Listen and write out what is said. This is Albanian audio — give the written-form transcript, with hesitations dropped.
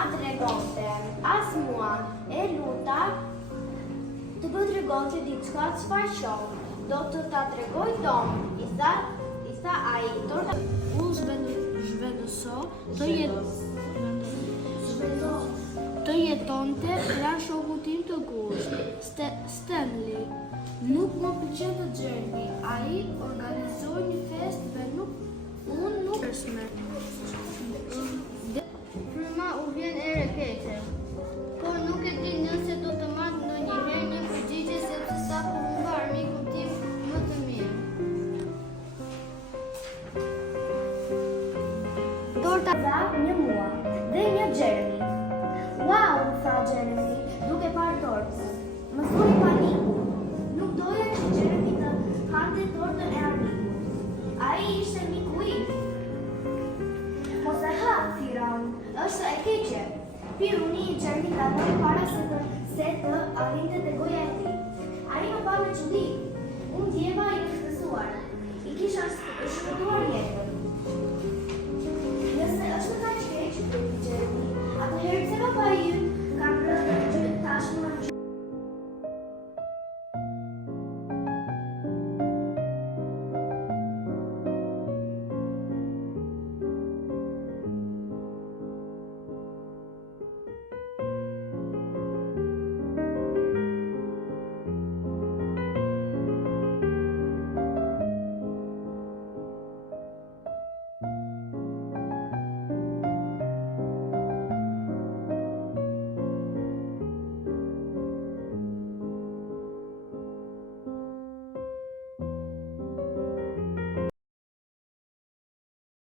ma tregonte. As mua e luta të më tregonte diçka çfarë shoh. Do të ta tregoj Tom, i tha ai. Torta U zhvendoso të jetonte pranë shokut tim të gusht, Stanley. Nuk më pëlqen të Jeremy. Ai organizoi një festë dhe unë nuk shme. Fryma u vjen e rekete, por nuk e di nëse do të marrë ndonjëherë një përgjigje sepse sa po humba armikun tim më të mirë. torta dha një mua dhe një Jeremy. Wow, tha Jeremy, duke parë tortën. Më thoi paniku. Nuk doja që Jeremy të hante tortën e armikut. Ai ishte miku im. Mos e ha, thira unë, është e keqe. Piruni i Jeremy ta bëri para se të arrinte te goja e tij. Ai më pa me çudi. Unë ndjeva i shqetësuar. I kisha shpëtuar jetën.